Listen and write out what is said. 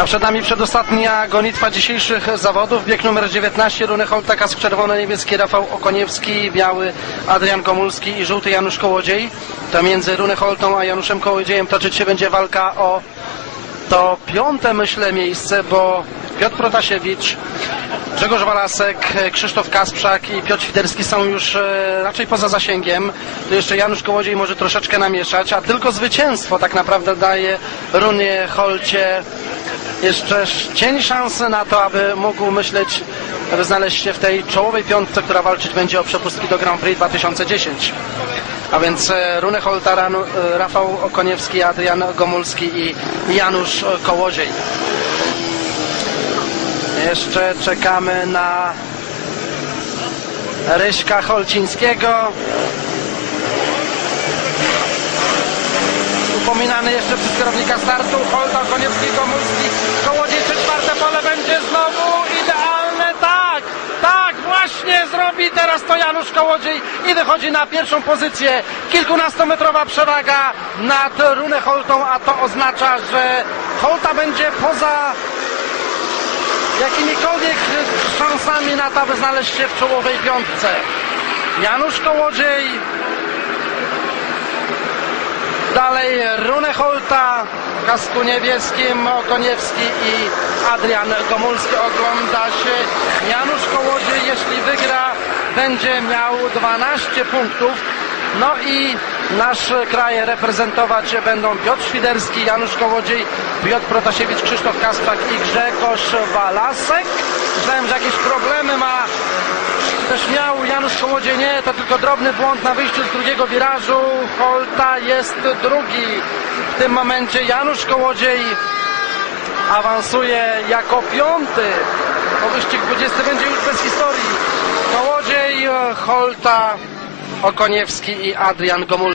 A przed nami przedostatnia gonitwa dzisiejszych zawodów. Bieg numer 19, Runy Holta, kask czerwono-niebieski, Rafał Okoniewski, biały Adrian Komulski i żółty Janusz Kołodziej. To między Runy Holtą a Januszem Kołodziejem toczyć się będzie walka o to piąte, myślę, miejsce, bo Piotr Protasiewicz, Grzegorz Walasek, Krzysztof Kasprzak i Piotr Świderski są już e, raczej poza zasięgiem. Tu jeszcze Janusz Kołodziej może troszeczkę namieszać, a tylko zwycięstwo tak naprawdę daje Runie Holcie jeszcze cień szansy na to, aby mógł myśleć, aby znaleźć się w tej czołowej piątce, która walczyć będzie o przepustki do Grand Prix 2010. A więc e, Rune Holta, Ranu- e, Rafał Okoniewski, Adrian Gomulski i Janusz Kołodziej. Jeszcze czekamy na Ryśka Holcińskiego. Upominany jeszcze przez kierownika startu. Holta, Koniewski, Gomulski. Kołodziej czy czwarte pole będzie znowu idealne. Tak, tak, właśnie zrobi teraz to Janusz Kołodziej i wychodzi na pierwszą pozycję. Kilkunastometrowa przewaga nad Runę Holtą, a to oznacza, że Holta będzie poza jakimikolwiek szansami na to, aby znaleźć się w czołowej piątce. Janusz Kołodziej, dalej Rune Holta, w kasku niebieskim, Okoniewski i Adrian Gomulski. Ogląda się Janusz Kołodziej, jeśli wygra, będzie miał 12 punktów. No i nasz kraj reprezentować będą Piotr Świderski, Janusz Kołodziej, Piotr Protasiewicz, Krzysztof Kasprzak i Grzegorz Walasek. Myślałem, że jakieś problemy ma Janusz Kołodziej, nie, to tylko drobny błąd na wyjściu z drugiego wirażu. Holta jest drugi. W tym momencie Janusz Kołodziej awansuje jako piąty. Bo wyścig 20 będzie już bez historii. Kołodziej, Holta, Okoniewski i Adrian Gomul.